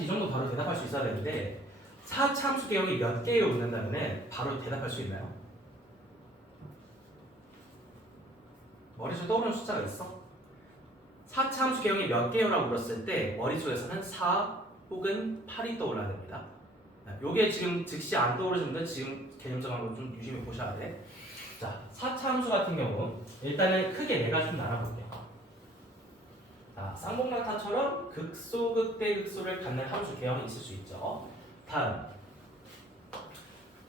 사실 이 정도 바로 대답할 수 있어야 되는데 4차 함수 개형이 몇 개예요? 묻는다면 바로 대답할 수 있나요? 머릿속에 떠오르는 숫자가 있어? 4차 함수 개형이 몇 개요라고 물었을 때 머릿속에서는 4 혹은 8이 떠올라야 됩니다. 요게 지금 즉시 안 떠오르시는 분들 지금 개념적으로 좀 유심히 보셔야 돼. 자, 4차 함수 같은 경우 일단은 크게 네 가지 좀 나눠볼게요. 자, 쌍봉낙타처럼 극소, 극대, 극소를 갖는 함수 개형이 있을 수 있죠. 다음.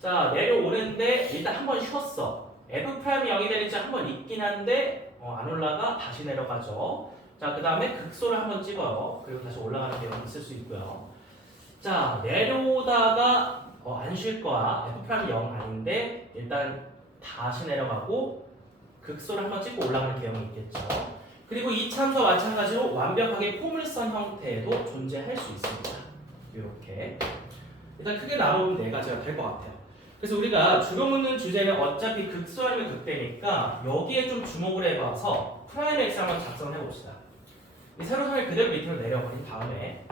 자, 내려오는데 일단 한 번 쉬었어. F'이 0이 되는지 한 번 있긴 한데 안 올라가 다시 내려가죠. 자, 그 다음에 극소를 한번 찍어요. 그리고 다시 올라가는 개형이 있을 수 있고요. 자, 내려오다가 안 쉴 거야. F'이 0 아닌데 일단 다시 내려가고 극소를 한번 찍고 올라가는 개형이 있겠죠. 그리고 이 참수와 마찬가지로 완벽하게 포물선 형태에도 존재할 수 있습니다. 이렇게 일단 크게 나누면 네 가지가 될 것 같아요. 그래서 우리가 주로 묻는 주제는 어차피 극소 아니면 극대니까 여기에 좀 주목을 해봐서 프라임 X 한번 작성을 해봅시다. 이 세로선을 그대로 밑으로 내려버린 다음에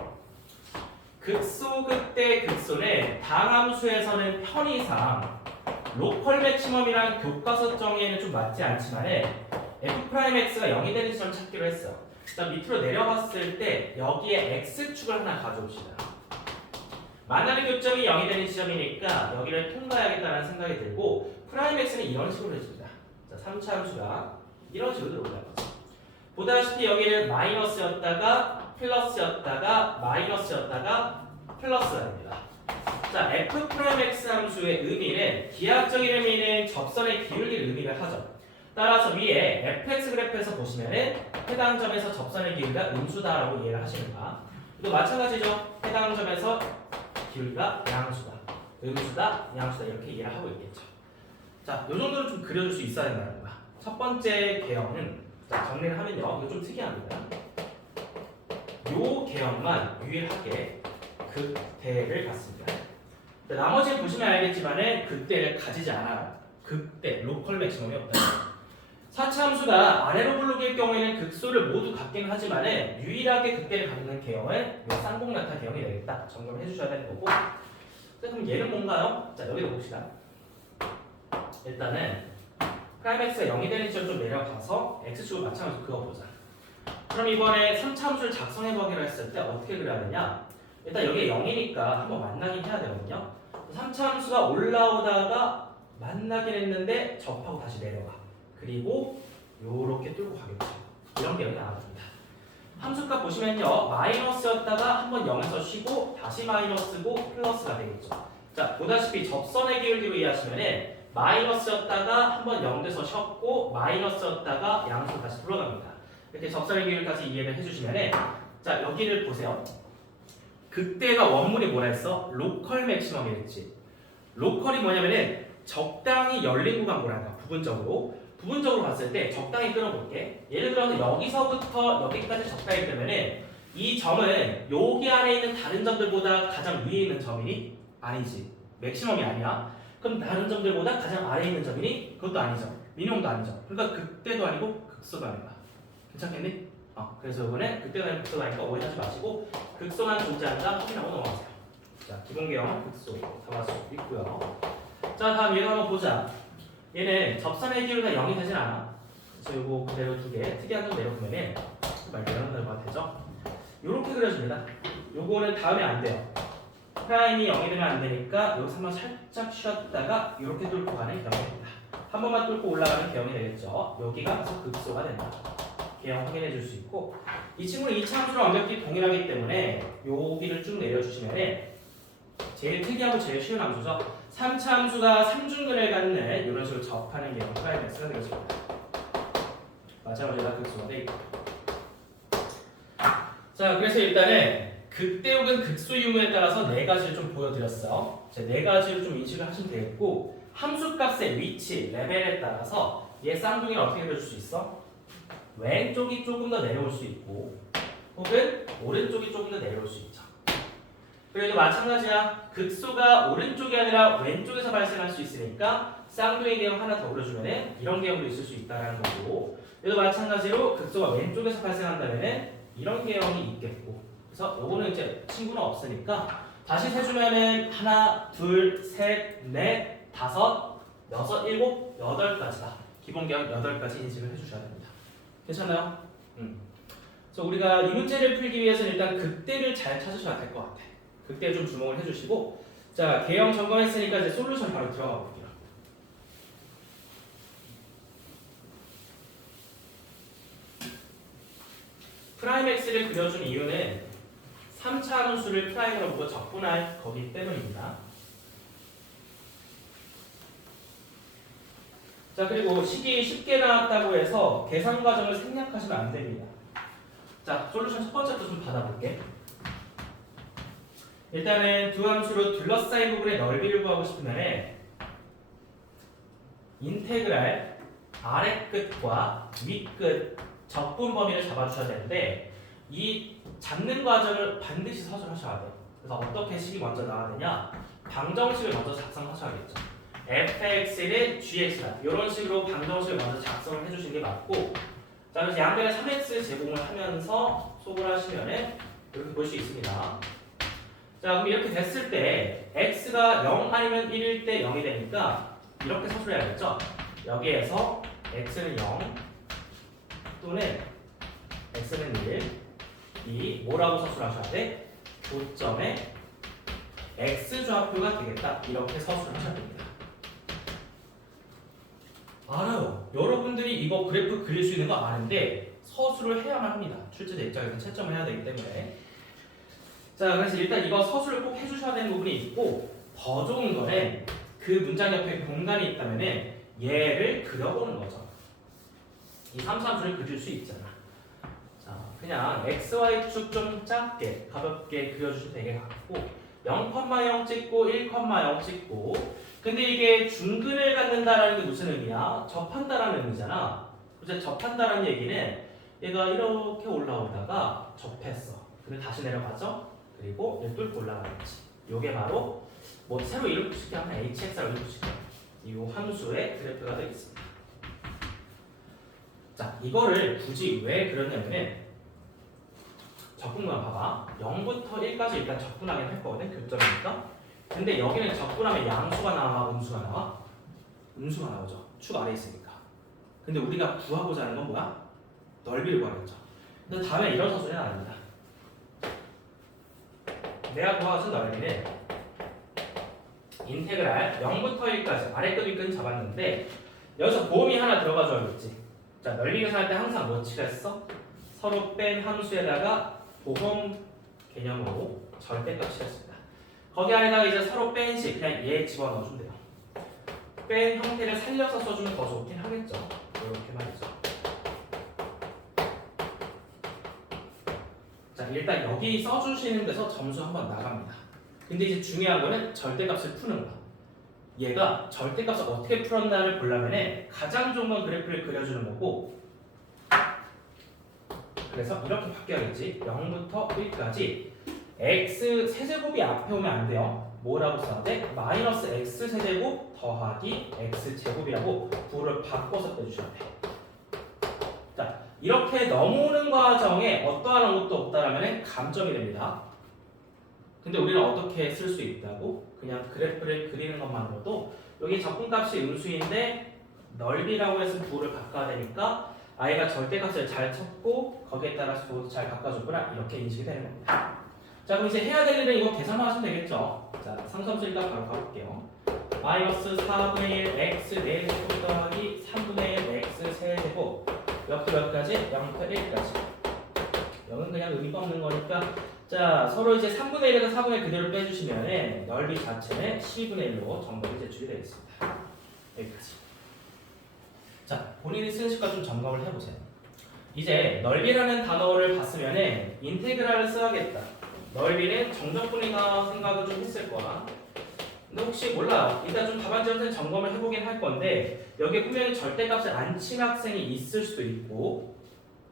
극소, 극대, 극소는 당함수에서는 편의상 로컬 맥시멈이랑 교과서 정의에는 좀 맞지 않지만은 F'X가 0이 되는 지점 찾기로 했어요. 일단 밑으로 내려봤을 때 여기에 X축을 하나 가져옵시다. 만나는 교점이 0이 되는 지점이니까 여기를 통과해야겠다는 생각이 들고 프라임 X는 이런 식으로 해줍니다. 자, 3차 함수가 이런 식으로 들어올라요. 보다시피 여기는 마이너스였다가 플러스였다가 마이너스였다가 플러스가 됩니다. 자, F'X 함수의 의미는 기하학적인 의미는 접선의 기울기를 의미를 하죠. 따라서 위에 fx 그래프에서 보시면은 해당 점에서 접선의 기울기가 음수다라고 이해를 하십니다. 또 마찬가지죠. 해당 점에서 기울기가 양수다, 음수다, 양수다 이렇게 이해를 하고 있겠죠. 자, 이 정도는 좀 그려줄 수 있어야 된다는 거야. 첫 번째 개형은 자, 정리를 하면요, 이거 좀 특이합니다. 요 개형만 유일하게 극대를 갖습니다. 나머지는 보시면 알겠지만은 극대를 가지지 않아요. 극대, 로컬 맥시멈이 없다. 4차 함수가 아래로 블록일 경우에는 극소를 모두 갖긴 하지만은 유일하게 극대를 갖는 개형은 이 쌍봉낙타 개형이 되겠다. 점검해 주셔야 되는 거고. 자, 그럼 얘는 뭔가요? 자, 여기도 봅시다. 일단은 프라임 x가 0이 되는 지점 좀 내려가서 x축을 마찬가지로 그어보자. 그럼 이번에 3차 함수를 작성해 보기로 했을 때 어떻게 그려야 되냐? 일단 여기에 0이니까 한번 만나긴 해야 되거든요. 3차 함수가 올라오다가 만나긴 했는데 접하고 다시 내려가. 그리고 요렇게 뚫고 가겠죠. 이런 개형이 나와줍니다. 함수값 보시면요, 마이너스였다가 한번 0에서 쉬고 다시 마이너스고 플러스가 되겠죠. 자, 보다시피 접선의 기울기로 이해하시면은 마이너스였다가 한번 0 돼서 쉬었고 마이너스였다가 양수로 다시 불러갑니다. 이렇게 접선의 기울기까지 이해를 해주시면은 자, 여기를 보세요. 그때가 원문이 뭐라 했어? 로컬 맥시멈이랬지. 로컬이 뭐냐면은 적당히 열린 구간 뭐랄까, 부분적으로 봤을 때 적당히 끌어볼게. 예를 들어서 여기서부터 여기까지 적당히 끌면은 이 점은 여기 안에 있는 다른 점들보다 가장 위에 있는 점이니? 아니지. 맥시멈이 아니야. 그럼 다른 점들보다 가장 아래에 있는 점이니? 그것도 아니죠. 미니멈도 아니죠. 그러니까 극대도 아니고 극소도 아니다. 괜찮겠니? 그래서 이번에 극대도 아니고 극소도 아니까 오해하지 마시고 극소만 존재한다 확인하고 넘어가세요. 자, 기본개형 극소 잡아줄 수 있고요. 자, 다음 얘도 한번 보자. 얘는 접선의 기울기가 0이 되진 않아. 그래서 요거 그대로 두 개 특이한 점 내려보면은 말대로 여러분들과 되죠. 요렇게 그려줍니다. 요거는 다음에 안 돼요. 프라임이 0이 되면 안 되니까 여기서 한번 살짝 쉬었다가 요렇게 뚫고 가는 개형이 됩니다. 한 번만 뚫고 올라가는 개형이 되겠죠. 여기가 극소가 된다. 개형 확인해 줄 수 있고, 이 친구는 2차 함수랑 완벽히 동일하기 때문에 여기를 쭉 내려주시면은 제일 특이하고 제일 쉬운 함수죠. 3차 함수가 삼중근을 갖는 이런 식으로 접하는 개형 프라임 x가 되겠습니다. 마찬가지로 극소가 돼 있고. 자, 그래서 일단은 극대 혹은 극소 유무에 따라서 네 가지를 좀 보여드렸어요. 네 가지를 좀 인식을 하시면 되겠고, 함수값의 위치, 레벨에 따라서 얘 쌍둥이를 어떻게 그려줄 수 있어? 왼쪽이 조금 더 내려올 수 있고, 혹은 오른쪽이 조금 더 내려올 수 있죠. 그래도 마찬가지야. 극소가 오른쪽이 아니라 왼쪽에서 발생할 수 있으니까 쌍둥이 개형 하나 더 올려주면은 이런 개형도 있을 수 있다는 거고, 그래도 마찬가지로 극소가 왼쪽에서 발생한다면은 이런 개형이 있겠고, 그래서 요거는 이제 친구는 없으니까 다시 세주면은 하나, 둘, 셋, 넷, 다섯, 여섯, 일곱, 여덟까지다. 기본 계약 8가지 인식을 해주셔야 됩니다. 괜찮나요? 그래서 우리가 이 문제를 풀기 위해서는 일단 극대를 잘 찾으셔야 될 것 같아. 극대에 좀 주목을 해주시고, 자 개형 점검했으니까 이제 솔루션 바로 들어가 볼게요. 프라임 x를 그려준 이유는 3차 함수를 프라임으로부터 적분할 거기 때문입니다. 자 그리고 식이 쉽게 나왔다고 해서 계산 과정을 생략하시면 안 됩니다. 자 솔루션 첫 번째부터 좀 받아볼게. 일단은 두 함수로 둘러싸인 부분의 넓이를 구하고 싶으면 인테그랄 아래 끝과 위 끝 적분 범위를 잡아주셔야 되는데 이 잡는 과정을 반드시 서술하셔야 돼요. 그래서 어떻게 식이 먼저 나와야 되냐? 방정식을 먼저 작성하셔야겠죠. fx는 gx다. 이런 식으로 방정식을 먼저 작성을 해주시는 게 맞고, 자 그래서 양변에 3x 제공을 하면서 속을 하시면은 이렇게 볼 수 있습니다. 자 그럼 이렇게 됐을 때 x가 0 아니면 1일 때 0이 되니까 이렇게 서술해야겠죠. 여기에서 x는 0 또는 x는 1 이 뭐라고 서술하셔야 돼? 교점에 x좌표가 되겠다. 이렇게 서술하셔야 됩니다. 알아요. 여러분들이 이거 그래프 그릴 수 있는 거 아는데 서술을 해야만 합니다. 출제자 입장에서 채점을 해야 되기 때문에. 자 그래서 일단 이거 서술을 꼭 해주셔야 되는 부분이 있고, 더 좋은 거는 그 문장 옆에 공간이 있다면 얘를 그려보는 거죠. 이 삼삼수를 그릴 수 있잖아. 자 그냥 xy축 좀 작게 가볍게 그려주시면 되게 같고 0,0 찍고 1,0 찍고, 근데 이게 중근을 갖는다라는 게 무슨 의미야? 접한다라는 의미잖아. 그래서 접한다라는 얘기는 얘가 이렇게 올라오다가 접했어. 근데 다시 내려가죠? 그리고 얘 뚫고 올라가겠지. 요게 바로 뭐 새로 이름 붙이기 하면 hx라고 이름 붙이게요. 이 함수의 그래프가 되겠습니다. 자 이거를 굳이 왜 그렸냐면은 적분만 봐봐. 0부터 1까지 일단 적분하긴 할 거거든. 교점이니까. 근데 여기는 적분하면 양수가 나와, 음수가 나와? 음수가 나오죠. 축 아래에 있으니까. 근데 우리가 구하고자 하는 건 뭐야? 넓이를 구하겠죠. 근데 다음에 이런 서술은 아닙니다. 내가 구하고자 넓이는 인테그랄 0부터 1까지 아래끝 위끝 잡았는데 여기서 보험이 하나 들어가줘야겠지. 자 넓이 계산할 때 항상 뭐 칠했어? 서로 뺀 함수에다가 보험 개념으로 절대값 칠했습니다. 거기 안에다가 이제 서로 뺀 식 그냥 얘 집어넣어주면 돼요. 뺀 형태를 살려서 써주면 더 좋긴 하겠죠. 이렇게 말이죠. 자 일단 여기 써주시는 데서 점수 한번 나갑니다. 근데 이제 중요한 거는 절대값을 푸는 거야. 얘가 절대값을 어떻게 풀었나를 보려면 가장 좋은 건 그래프를 그려주는 거고, 그래서 이렇게 바뀌어야겠지. 0부터 1까지 x 세제곱이 앞에 오면 안 돼요. 뭐라고 써야 돼? 마이너스 x 세제곱 더하기 x 제곱이라고 부호를 바꿔서 빼주셔야 돼. 자 이렇게 넘어오는 과정에 어떠한 것도 없다라면 감점이 됩니다. 근데 우리는 어떻게 쓸 수 있다고? 그냥 그래프를 그리는 것만으로도 여기 적분값이 음수인데 넓이라고 해서 부호를 바꿔야 되니까 아이가 절대값을 잘 찾고 거기에 따라서 부호도 잘 바꿔줬구나 이렇게 인식이 되는 겁니다. 자 그럼 이제 해야 될 일은 이거 계산만 하시면 되겠죠. 자 상수함수 일단 바로 가볼게요. 마이너스 4분의 1 x 4제곱 더하기 3분의 1 x 세제곱 몇부터 몇까지? 0부터 1까지. 0은 그냥 의미가 없는 거니까 자 서로 이제 3분의 1에서 4분의 1 그대로 빼주시면 넓이 자체는 12분의 1로 정답이 제출이 되겠습니다. 여기까지. 자 본인이 쓰는 식과 좀 점검을 해보세요. 이제 넓이라는 단어를 봤으면 인테그랄을 써야겠다. 넓이는 정적분이나 생각을 좀 했을 거야. 근데 혹시 몰라. 일단 좀 답안지 선생 점검을 해보긴 할 건데 여기에 분명히 절대값을 안 친 학생이 있을 수도 있고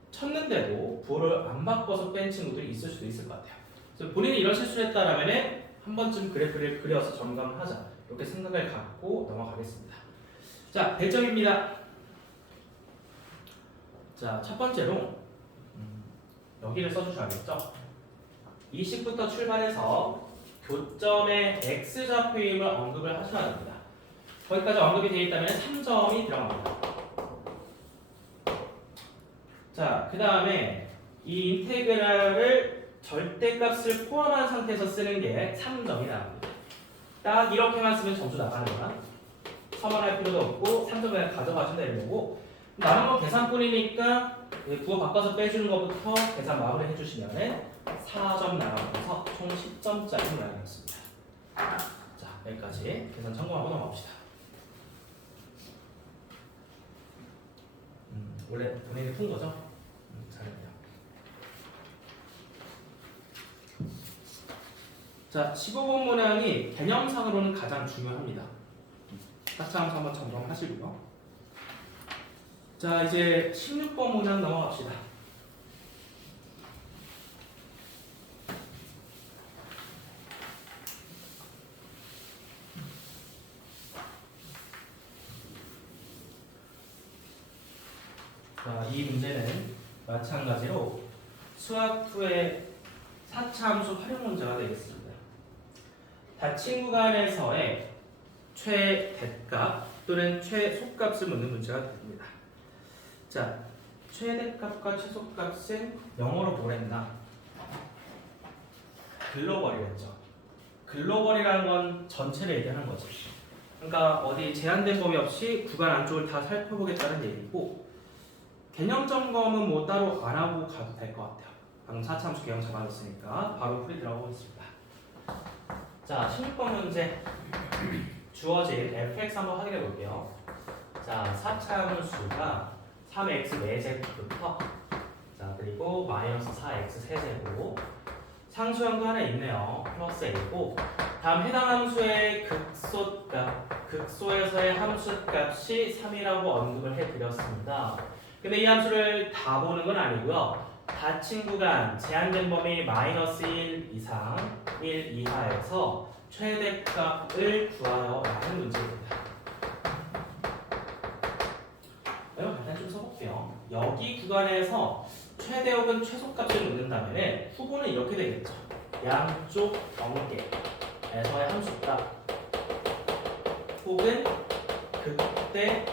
쳤는데도 부호를 안 바꿔서 뺀 친구들이 있을 수도 있을 것 같아요. 그래서 본인이 이런 실수를 했다라면 한 번쯤 그래프를 그려서 점검을 하자. 이렇게 생각을 갖고 넘어가겠습니다. 자, 100점입니다. 자, 첫 번째로 여기를 써주셔야겠죠. 20부터 출발해서 교점의 x좌표임을 언급을 하셔야 됩니다. 거기까지 언급이 되어 있다면 3점이 들어갑니다. 자, 그 다음에 이 인테그랄을 절대값을 포함한 상태에서 쓰는 게 3점이 나옵니다. 딱 이렇게만 쓰면 점수 나가는 거야. 서만할 필요도 없고 3점 그냥 가져가신다 이런 거고, 남은 건 계산뿐이니까 부호 바꿔서 빼주는 것부터 계산 마무리 해주시면 4점 나가면서 총 10점짜리 모양이었습니다. 자, 여기까지 계산 성공하고 넘어갑시다. 원래 본인이 푼 거죠? 잘했네요. 자, 15번 문항이 개념상으로는 가장 중요합니다. 따차하면서 한번 점검하시고요. 자, 이제 16번 문항 넘어갑시다. 자, 이 문제는 마찬가지로 수학2의 4차 함수 활용 문제가 되겠습니다. 닫힌 구간에서의 최대값 또는 최소값을 묻는 문제가 됩니다. 자, 최대값과 최소값은 영어로 뭐랬나? 글로벌이랬죠. 글로벌이라는 건 전체를 얘기하는 거지. 그러니까 어디 제한된 범위 없이 구간 안쪽을 다 살펴보겠다는 얘기고, 개념 점검은 뭐 따로 안 하고 가도 될 것 같아요. 방금 4차 함수 개념 잡아줬으니까 바로 풀이 들어가보겠습니다. 자, 16번 문제 주어진 fx 한번 확인해 볼게요. 자, 4차 함수가 3x 4제곱부터, 자, 그리고 마이너스 4x 세제곱, 상수형도 하나 있네요. 플러스 a고, 다음 해당 함수의 극소값, 극소에서의 함수값이 3이라고 언급을 해드렸습니다. 근데 이 함수를 다 보는 건 아니고요. 닫힌 구간, 제한된 범위 마이너스 1 이상, 1 이하에서 최대값을 구하여 라는 문제입니다. 이거 간단히 좀 써볼게요. 여기 구간에서 최대 혹은 최소값을 묻는다면 후보는 이렇게 되겠죠. 양쪽 경계에서의 함수값 혹은 극대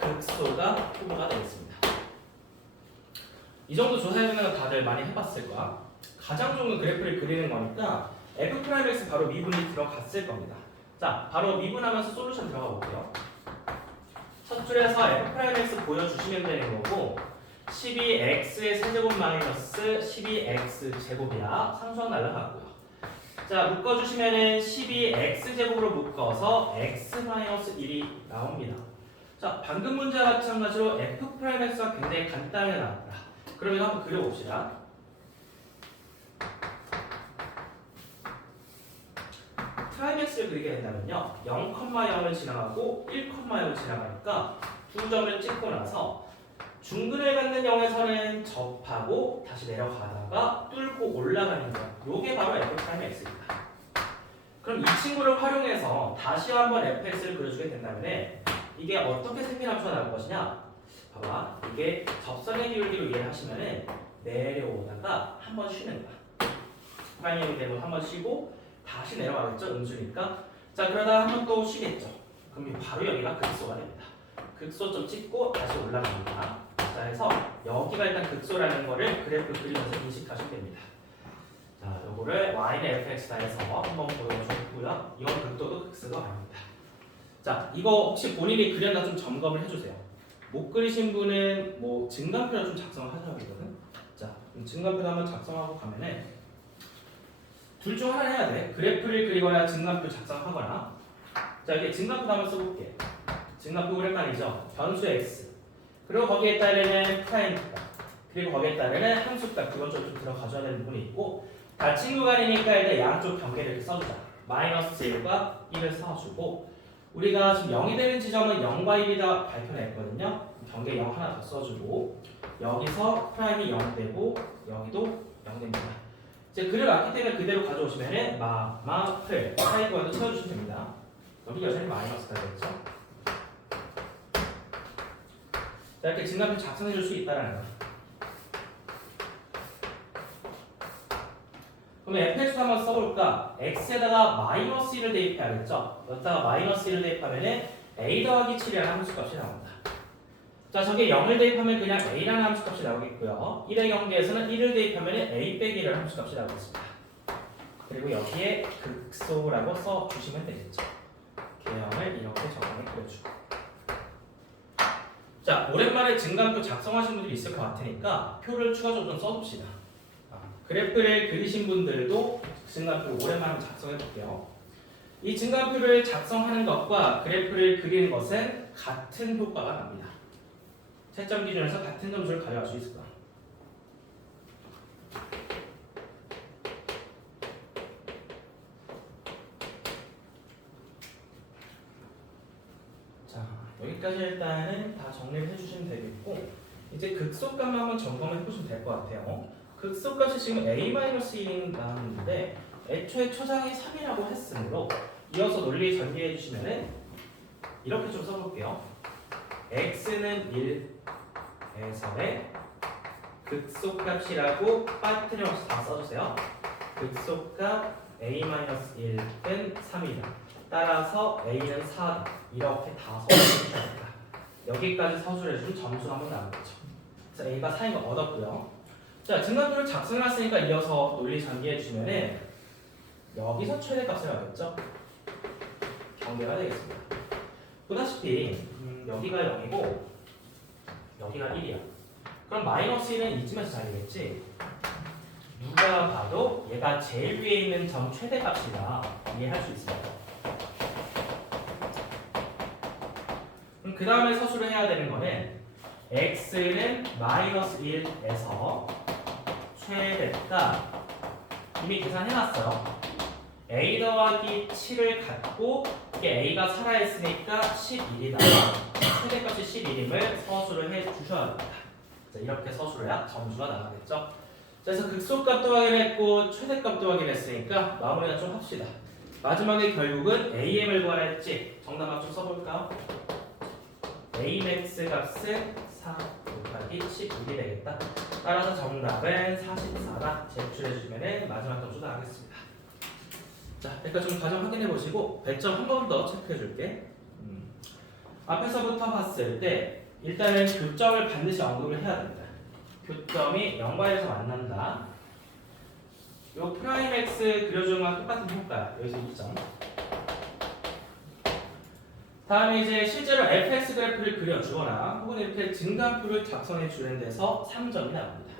극소가 후보가 되겠습니다. 이 정도 조사해보면 다들 많이 해봤을 거야. 가장 좋은 그래프를 그리는 거니까 F'X 바로 미분이 들어갔을 겁니다. 자, 바로 미분하면서 솔루션 들어가 볼게요. 첫 줄에서 F'X 보여주시면 되는 거고, 12x의 세제곱 마이너스 12x 제곱이야. 상수항 날라갔고요. 자, 묶어주시면은 12x제곱으로 묶어서 x-1이 나옵니다. 자, 방금 문제와 마찬가지로 F'X가 굉장히 간단하게 나왔다. 그럼 이거 한번 그려봅시다. 트라이맥스를 그리게 된다면요, 0,0을 지나가고 1,0을 지나가니까 두 점을 찍고 나서 중근을 갖는 0에서는 접하고 다시 내려가다가 뚫고 올라가는 점, 요게 바로 F'X입니다. 그럼 이 친구를 활용해서 다시 한번 fx를 그려주게 된다면 이게 어떻게 생긴 함수가 나올 것이냐? 봐봐, 이게 접선의 기울기로 이해하시면 내려오다가 한번 쉬는 거야. 프라임이 되면 한번 쉬고 다시 내려가겠죠? 음수니까. 자, 그러다 한번 또 쉬겠죠? 그럼 바로 여기가 극소가 됩니다. 극소점 찍고 다시 올라갑니다. 자, 해서 여기가 일단 극소라는 거를 그래프 그리면서 인식하시면 됩니다. 자, 요거를 y는 fx다 해서 한번 보여줬고요. 이건 극도도 극소가 아닙니다. 자, 이거 혹시 본인이 그렸나 좀 점검을 해주세요. 못 그리신 분은 뭐 증간표를 좀 작성을 하셔야 되거든. 자, 증간표도 한번 작성하고 가면은 둘 중 하나 해야 돼. 그래프를 그리거나 증간표 작성하거나. 자, 이게 증간표도 한번 써볼게. 증간표 오랜만이죠. 변수 x. 그리고 거기에 따르는 프라임 값. 그리고 거기에 따르는 함수값. 그것 좀 들어가줘야 되는 부분이 있고. 닫힌 구간이니까 일단 양쪽 경계를 이렇게 써주자. 마이너스 1과 1을 써주고. 우리가 지금 0이 되는 지점은 0과 1이다 발표했거든요. 경계 0 하나 더 써주고. 여기서 프라임이 0 되고 여기도 0 됩니다. 이제 글을 놨기 때문에 그대로 가져오시면은 플 사이 구간도 채워주시면 됩니다. 여기 여전히 마이너스가 되겠죠. 자, 이렇게 증가표 작성해 줄 수 있다는 거. 그러면 fx도 한번 써볼까? x에다가 마이너스 1을 대입해야겠죠? 여기다가 마이너스 1을 대입하면은 a 더하기 7이라는 함수값이 나온다. 자, 저게 0을 대입하면 그냥 a라는 함수값이 나오겠고요. 1의 경계에서는 1을 대입하면 a 빼기 1이라는 함수값이 나오겠습니다. 그리고 여기에 극소라고 써주시면 되겠죠. 개형을 이렇게 정원에 그려주고. 자, 오랜만에 증감표 작성하신 분들이 있을 것 같으니까 표를 추가적으로 좀 써줍시다. 그래프를 그리신 분들도 증감표를 오랜만에 작성해 볼게요. 이 증감표를 작성하는 것과 그래프를 그리는 것은 같은 효과가 납니다. 채점 기준에서 같은 점수를 가져갈 수 있을 거야. 자, 여기까지 일단은 다 정리를 해주시면 되겠고, 이제 극소값만 한번 점검을 해보시면 될 것 같아요. 극소값이 지금 a-1인 나왔는데 애초에 초장이 3이라고 했으므로 이어서 논리 전개해 주시면은 이렇게 좀 써볼게요. x는 1에서의 극소값이라고 빠뜨려서 다 써주세요. 극소값 a-1은 3이다. 따라서 a는 4다. 이렇게 다 서술해 됩니다. 여기까지 서술해 주면 점수가 한번 나오겠죠. 그래서 a가 4인 거 얻었고요. 자, 증감표를 작성해놨으니까 이어서 논리 전개해 주시면은 여기서 최대값을 하겠죠. 경계가 되겠습니다. 보다시피 여기가 0이고 여기가 1이야. 그럼 마이너스 1은 이쯤에서 자리겠지. 누가 봐도 얘가 제일 위에 있는 점 최대값이다. 이해할 수 있습니다. 그럼 그 다음에 서술을 해야 되는 거는 x는 마이너스 1에서 최대값 이미 계산해놨어요. a 더하기 7을 갖고 이게 a가 살아있으니까 11이다. 최대값이 11임을 서술을 해주셔야 됩니다. 자, 이렇게 서술을 해야 점수가 나가겠죠. 그래서 극소값도 확인했고 최대값도 확인했으니까 마무리나 좀 합시다. 마지막에 결국은 am을 구하랬지. 정답 좀 써볼까? amax 값은 4 곱하기 11이 되겠다. 따라서 정답은 44다. 제출해주시면 마지막 점수 나가겠습니다. 자, 여기까지 좀 과정 확인해 보시고 배점 한 번 더 체크해 줄게. 앞에서부터 봤을 때 일단은 교점을 반드시 언급을 해야 됩니다. 교점이 0과 1에서 만난다. 요 프라임 x 그려주는 거랑 똑같은 효과야. 여기서 2점. 다음에 이제 실제로 fx 그래프를 그려주거나 혹은 이렇게 증감표를 작성해 주는 데서 3점이 나옵니다.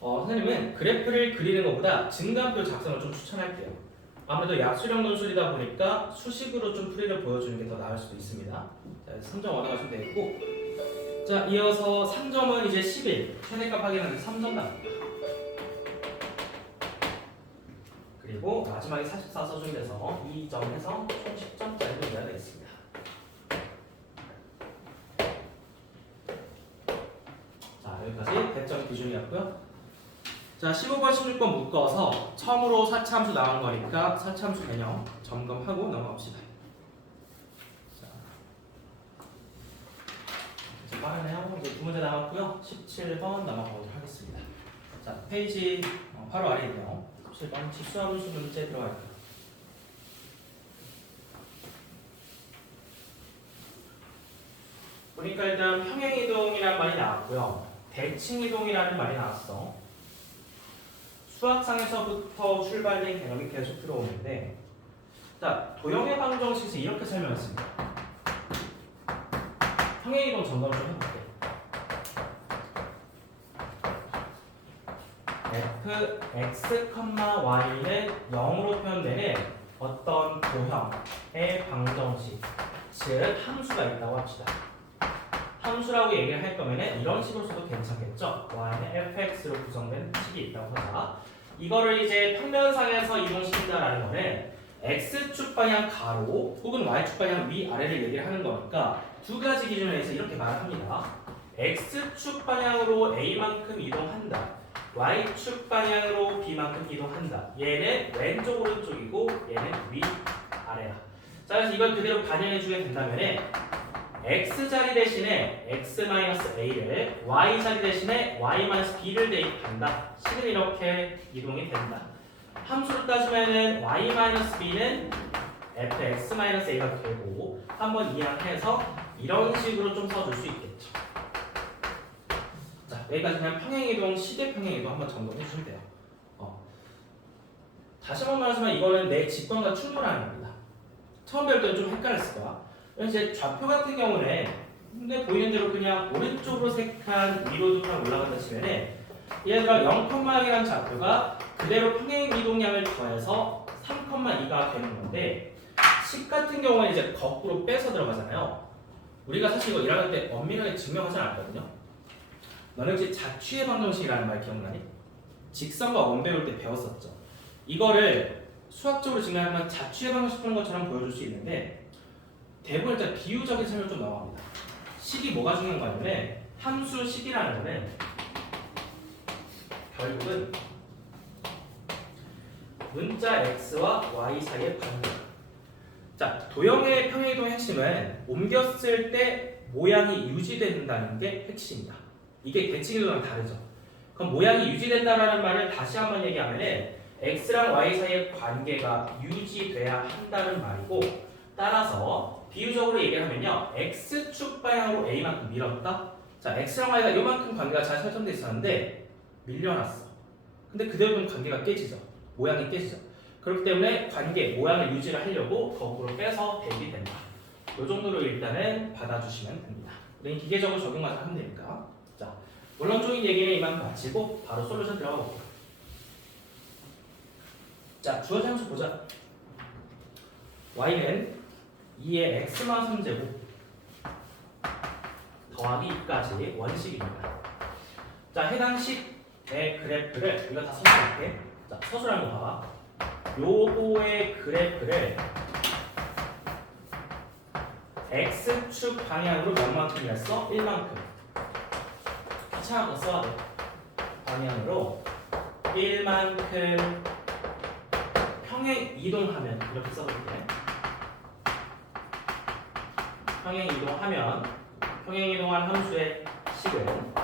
선생님은 그래프를 그리는 것보다 증감표 작성을 좀 추천할게요. 아무래도 약수령 논술이다 보니까 수식으로 좀 풀이를 보여주는 게 더 나을 수도 있습니다. 자, 3점 얻어가시면 되겠고, 자, 이어서 3점은 이제 11 최대값 확인하는데 3점 나옵니다. 그리고 마지막에 44 써주면 돼서 2점 해서 총 10점짜리 문제가 되겠습니다. 자, 여기까지 배점 기준이었고요. 자, 15번, 16번 묶어서 처음으로 사차함수 나온 거니까 사차함수 개념 점검하고 넘어갑시다. 자, 이제 빠르네요. 이제 두 문제 남았고요. 17번 넘어가도록 하겠습니다. 자, 페이지 바로 아래에 있네요. 17번 지수함수 문제 들어갈게요. 보니까 일단 평행이동이라는 말이 나왔고요. 대칭이동이라는 말이 나왔어. 수학상에서부터 출발된 개념이 계속 들어오는데, 자, 도형의 방정식에서 이렇게 설명했습니다. 평행이동 점검 좀 해볼게요. fx, y는 0으로 표현되는 어떤 도형의 방정식, 즉 함수가 있다고 합시다. 함수라고 얘기를 할 거면 이런 식으로 써도 괜찮겠죠? y는 fx로 구성된 식이 있다고 하자. 이거를 이제 평면상에서 이동시킨다라는 거는 x축 방향 가로 혹은 y축 방향 위아래를 얘기를 하는 거니까 두 가지 기준에서 이렇게 말을 합니다. x축 방향으로 a만큼 이동한다. y축 방향으로 b만큼 이동한다. 얘는 왼쪽 오른쪽이고 얘는 위아래야. 자, 그래서 이걸 그대로 반영해 주게 된다면 x 자리 대신에 x-a를 y 자리 대신에 y-b를 대입한다. 식은 이렇게 이동이 된다. 함수로 따지면은 y-b는 fx-a가 되고 한번 이항해서 이런 식으로 좀 써줄 수 있겠죠. 자, 여기까지 그냥 평행이동, 시계 평행이동 한번 점검해 주시면 돼요. 다시 한번 말하지만 이거는 내 직관과 충분한 겁니다. 처음 배울 때는 좀 헷갈렸을 거야. 이제 좌표 같은 경우는 근데 보이는 대로 그냥 오른쪽으로 색한 위로 두 칸 올라간다 치면은 예를 들어 0,0이라는 좌표가 그대로 평행 이동량을 더해서 3,2가 되는 건데 식 같은 경우는 이제 거꾸로 빼서 들어가잖아요. 우리가 사실 이거 일하는 때 엄밀하게 증명하지 않았거든요. 너는 혹시 자취의 방정식이라는 말 기억나니? 직선과 원 배울 때 배웠었죠. 이거를 수학적으로 증명하면 자취의 방정식 푸는 것처럼 보여줄 수 있는데 대부분 일단 비유적인 설명 좀 나옵니다. 식이 뭐가 중요한 거냐면 함수 식이라는 거는 결국은 문자 x와 y 사이의 관계. 자, 도형의 평행이동의 핵심은 옮겼을 때 모양이 유지된다는 게 핵심이다. 이게 대칭이동랑 다르죠. 그럼 모양이 유지된다라는 말을 다시 한번 얘기하면은 x랑 y 사이의 관계가 유지돼야 한다는 말이고 따라서 비유적으로 얘기하면요 x축 방향으로 a만큼 밀었다. 자, x랑 y가 이만큼 관계가 잘 설정돼 있었는데 밀려났어. 근데 그대로 두면 관계가 깨지죠. 모양이 깨지죠. 그렇기 때문에 관계, 모양을 유지를 하려고 거꾸로 빼서 대입이 된다. 이 정도로 일단은 받아주시면 됩니다. 우리는 기계적으로 적용만 하면 되니까. 자, 원론적인 얘기는 이만 마치고 바로 솔루션 들어가 볼게요. 자, 주어진 함수 보자. y는 2의 x마 3제곱 더하기 2까지 원식입니다. 자, 해당 식의 그래프를 이거 다 서술할게. 자, 서술하는 거 봐봐. 요거의 그래프를 x축 방향으로 몇 만큼이었어? 1만큼. 귀찮아서 써야 돼. 방향으로 1만큼 평행 이동하면 이렇게 써볼게. 평행 이동하면 평행 이동한 함수의 식은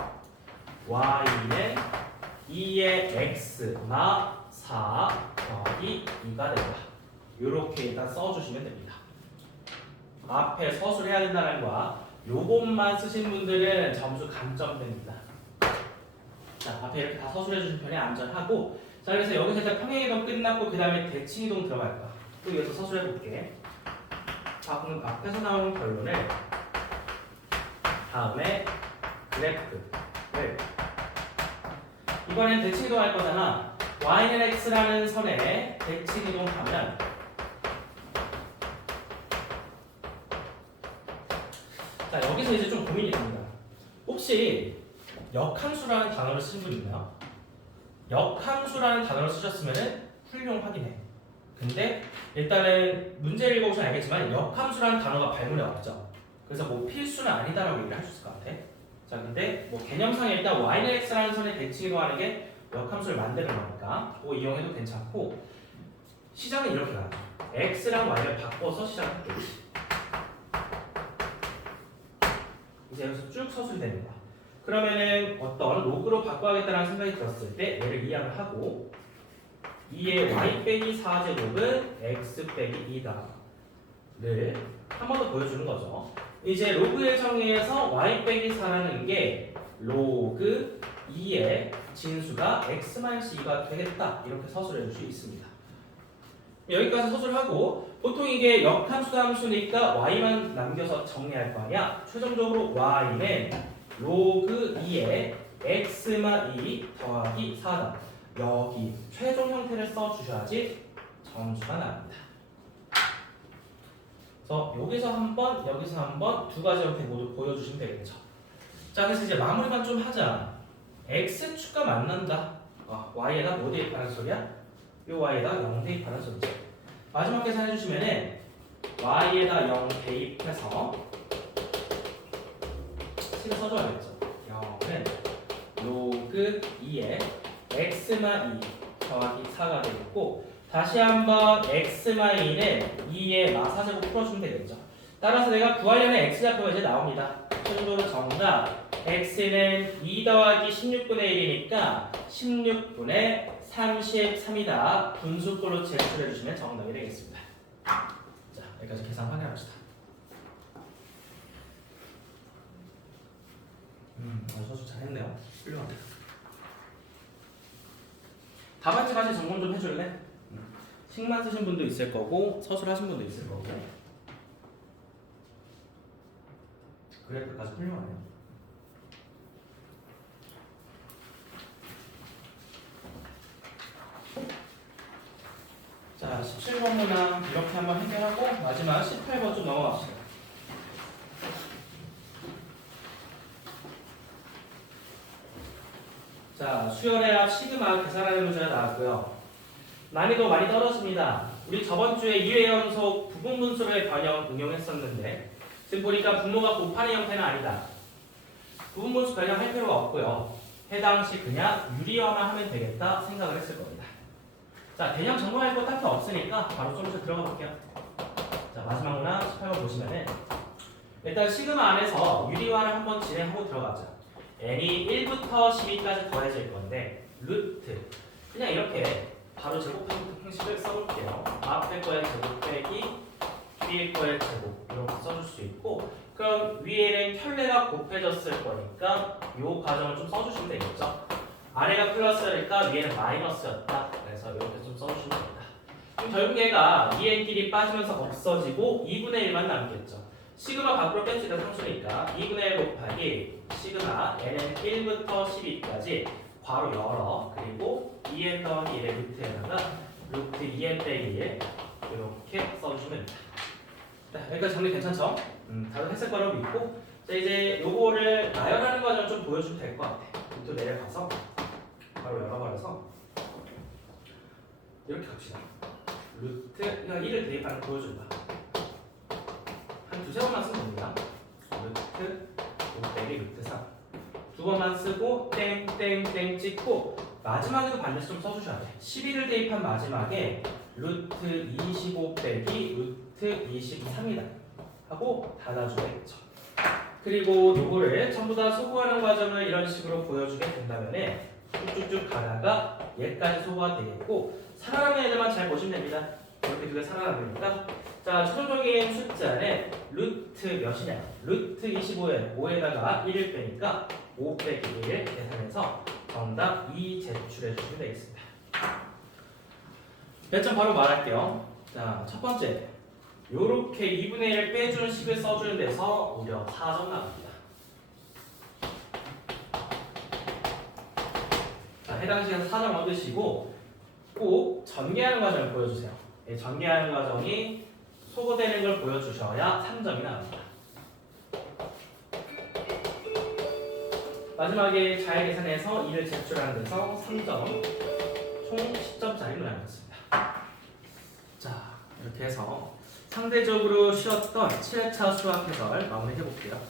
y는 2의 x 마 4 더하기 2가 된다. 이렇게 일단 써주시면 됩니다. 앞에 서술해야 된다는 거야. 요것만 쓰신 분들은 점수 감점됩니다. 자, 앞에 이렇게 다 서술해 주신 편이 안전하고, 자, 그래서 여기서 일단 평행이동 끝났고 그 다음에 대칭이동 들어갈 거야. 또 여기서 서술해 볼게. 자, 그럼 앞에서 나오는 결론을 다음에 그래프를 이번엔 대칭이동 할 거잖아. y는 x라는 선에 대칭이동하면 자, 여기서 이제 좀 고민이 됩니다. 혹시 역함수라는 단어를 쓰신 분 있나요? 역함수라는 단어를 쓰셨으면 훌륭하긴 해. 근데 일단은 문제를 읽어보시면 알겠지만 역함수라는 단어가 발문에 없죠. 그래서 뭐 필수는 아니다라고 얘기를 할 수 있을 것 같아. 자, 근데 뭐 개념상에 일단 y는 x라는 선에 대칭이동하는 게 역함수를 만드는 거니까 그거 이용해도 괜찮고, 시작은 이렇게 가요. x랑 y를 바꿔서 시작할게. 이제 여기서 쭉 서술이 되는 거야. 그러면은 어떤 로그로 바꿔야겠다는 생각이 들었을 때 얘를 이해를 하고 2의 y 빼기 4제곱은 x 빼기 2다를 한 번 더 보여주는 거죠. 이제 로그의 정의에서 y 빼기 4라는 게 로그 2의 진수가 x-2가 되겠다. 이렇게 서술해 줄 수 있습니다. 여기까지 서술하고, 보통 이게 역함수 함수니까 y만 남겨서 정리할 거 아니야. 최종적으로 y는 로그 2의 x-2 더하기 4다. 여기 최종 형태를 써주셔야지 점수가 나옵니다. 그래서 여기서 한번, 여기서 한번 두 가지 형태 모두 보여주시면 되겠죠. 자, 그래서 이제 마무리만 좀 하자. x축과 만난다. y에다 뭐 대입하는 소리야? 요 y에다 0 대입하는 소리죠. 마지막 계산 해주시면은 y에다 0 대입해서 식을 써줘야겠죠. 0은 로그 2의 x-2 더하기 4가 되겠고, 다시 한번 x-2는 2의 마사제곱 풀어주면 되겠죠. 따라서 내가 구하려는 x좌표가 이제 나옵니다. 최종적으로 정답 x는 2 더하기 16분의 1이니까 16분의 33이다. 분수꼴로 제출해 주시면 정답이 되겠습니다. 자, 여기까지 계산 확인합시다. 서술 잘했네요. 훌륭하다. 답안지까지 점검 좀 해줄래? 식만 쓰신 분도 있을 거고 서술 하신 분도 있을 거고. 그래프까지 훌륭하네요. 자, 17번 문항 이렇게 한번 해결하고 마지막 18번 좀 넘어갑시다. 자, 수열의 시그마 계산하는 문제가 나왔고요. 난이도 많이 떨어집니다. 우리 저번 주에 2회 연속 부분분수를 변형 응용했었는데 지금 보니까 분모가 곱하는 형태는 아니다. 부분분수 변형할 필요가 없고요. 해당 시 그냥 유리화만 하면 되겠다 생각을 했을 겁니다. 자, 대략 점검할 거 딱히 없으니까 바로 좀 더 들어가 볼게요. 자, 마지막 문항 18번 보시면은 일단 시그마 안에서 유리화를 한번 진행하고 들어가자. n이 1부터 12까지 더해질 건데 루트 그냥 이렇게 바로 제곱 형식을 써볼게요. 앞에 거의 제곱 빼기 뒤에 거의 제곱 이렇게 써줄 수 있고 그럼 위에는 켤레가 곱해졌을 거니까 이 과정을 좀 써주시면 되겠죠. 아래가 플러스니까 위에는 마이너스였다. 그래서 이렇게 좀 써주시면 됩니다. 그럼 결국 얘가 2n끼리 빠지면서 없어지고 2분의 1만 남겠죠. 시그마 밖으로 뺄 수 있는 상수니까 2분의 1 곱하기 시그마 n은 1부터 12까지 괄호 열어 그리고 2n 더하기 1의 루트에다가 루트 2n 빼기 1 이렇게 써주시면 됩니다. 자, 여기까지 정리 괜찮죠? 다들 했을 거라고 믿고 자, 이제 요거를 나열하는 과정을 좀 보여주면 될 것 같아. 루트 내려가서 바로 열어버려서 이렇게 갑시다. 루트 그러니까 1을 대입하는 거 보여준다. 한 두세 번만 쓰면 됩니다. 루트 5 빼기 루트 3 두 번만 쓰고 땡땡땡 찍고 마지막에도 반드시 좀 써주셔야 돼. 11을 대입한 마지막에 루트 25 빼기 루트 23이다 하고 닫아주겠죠. 그리고 요거를 전부 다 소구하는 과정을 이런 식으로 보여주게 된다면은 쭉쭉쭉 가다가 얘까지 소구가 되겠고 살아남는 애들만 잘 보시면 됩니다. 이렇게 두 개 살아남으니까 자, 최종적인 숫자는 루트 몇이냐? 루트 25에 5에다가 1을 빼니까 5 빼기 1 계산해서 정답 2 제출해 주시면 되겠습니다. 몇 점 바로 말할게요. 자, 첫 번째 요렇게 2분의 1을 빼주는 식을 써주는 데서 무려 4점 나갑니다. 자, 해당 시간 4점 얻으시고 꼭 전개하는 과정을 보여주세요. 전개하는 과정이 소거되는 걸 보여주셔야 3점이 나옵니다. 마지막에 잘 계산해서 2를 제출하는 데서 3점, 총 10점짜리 문항이었습니다. 자, 이렇게 해서 상대적으로 쉬웠던 7회차 수학 해설 마무리해볼게요.